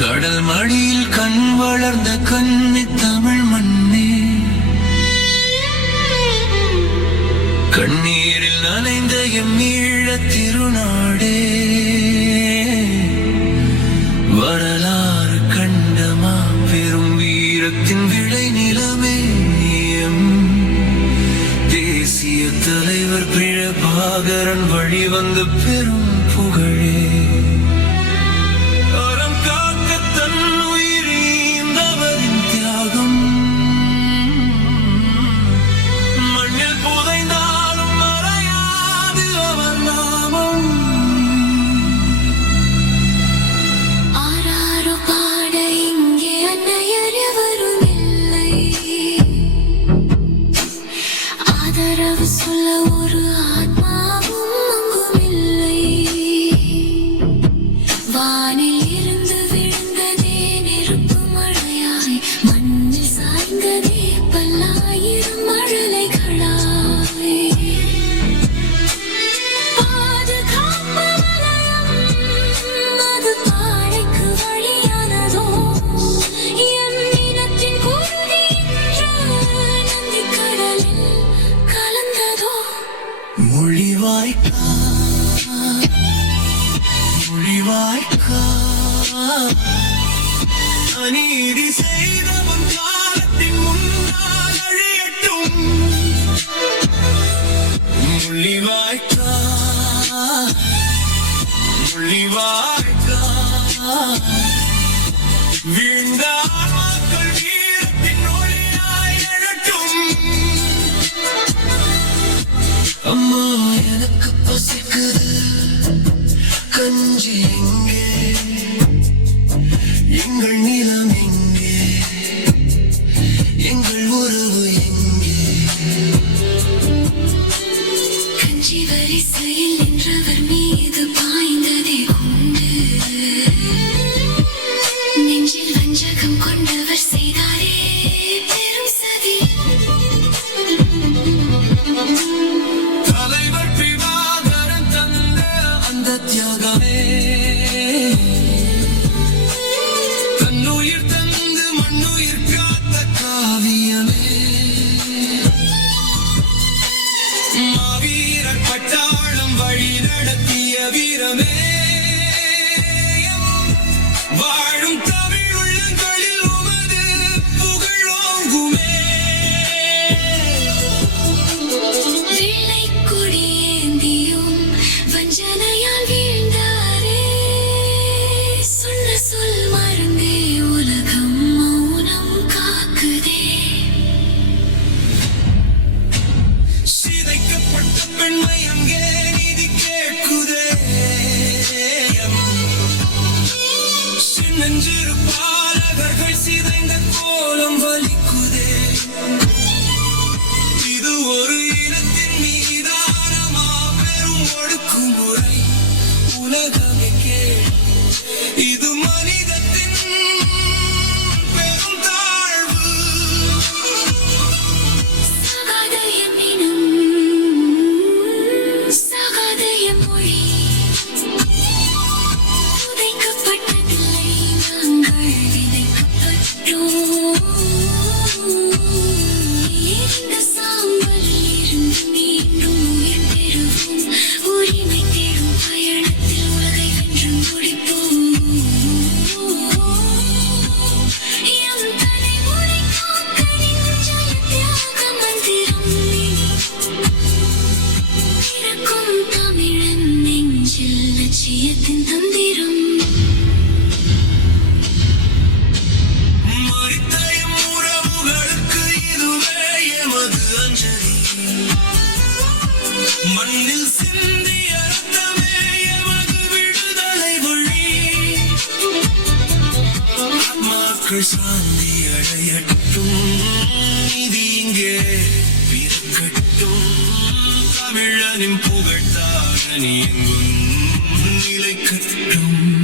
கடல் மடியில் கண் வளர்ந்த கன்னி தமிழ் மண்ணே, கண்ணீரில் நனைந்த எம் ஈழத் திருநாடே, வரலாறு கண்டமா பெரும் வீரத்தின் விளை நிலமே, தேசிய தலைவர் பிரபாகரன் வழி வந்த பெரும் புகழே, சொல்ல ஒரு ஆத்மாவும் அங்குமில்லை. வானில் இருந்து விழுந்ததே நெருப்பு மழையாய், மண்ணில் சாய்ந்ததே பல்லாயிரம் மழலைகளாய். பாதுகாப்பு வலயம் அது பாடைக்கு வழியானதோ, என் இனத்தின் குருதி நந்தி கடலில் மொழிவாய்க்கா அநீதி செய்தவன் காலத்தின் முன்னால் அழியட்டும். மொழிவாய்க்கா வீழ்ந்தார் மக்கள் வீரத்தின் ஒளியாய் எழட்டும். அம்மா எனக்கு பசிக்குது, கஞ்சி எங்கே, எங்கள் நிலம் எங்கே, எங்கள் உறவு எங்கே? கஞ்சி வரிசையில் நின்றவர் மீது பாய்ந்ததே குண்டு, நெஞ்சில் வஞ்சகம் கொண்டவர் செய்தாரே பெரும் சதி. தலைவர் பிரபாகரன் தந்த அந்த தியாகமே, தன்னுயிர் தந்து மண்ணுயிர் காத்த காவியமே, மாவீரர் பட்டாளம் வழி நடத்திய வீரமே, வாழும் தமிழ் உள்ளங்களில் உமது புகழ் ஓங்குமே. வஞ்சனையால் வீழ்ந்தாரே, சொன்ன சொல் மறந்தே உலகம் மௌனம் காக்குதே. சிதைக்கப்பட்ட பெண்மை அங்கே நீதி கேட்குதே, சின்னஞ்சிறு பாலகர்கள் சிதைந்த கோலம் வலிக்குதே. இது ஒரு இனத்தின் மீதான மாபெரும் ஒடுக்குமுறை, உலகமே கேள், இது மனிதத்தின் பெரும் தாழ்வு. சாகாத எம் இனம், சாகாத எம் மொழி, புதைக்கப்பட்டதில்லை, நாங்கள் விதைக்கப்பட்டோம். இந்த சாம்பலில் இருந்து மீண்டும் உயிர் பெறுவோம், உரிமை தேடும் பயணத்தில் உலகை வென்று முடிப்போம். எம் தலைமுறை காக்க நெஞ்சில் தியாக மந்திரம், பிறக்கும் தமிழன் நெஞ்சில் லட்சியத்தின் தந்திரம். மரித்த எம் உறவுகளுக்கு இதுவே எமது அஞ்சலி, மண்ணில் சிந்திய ரத்தமே எமது விடுதலை வழி. ஆத்மாக்கள் சாந்தி அடையட்டும், நீதி இங்கே பிறக்கட்டும். தமிழனின் புகழ்தாரணி எங்கும் நிலைக்கட்டும்.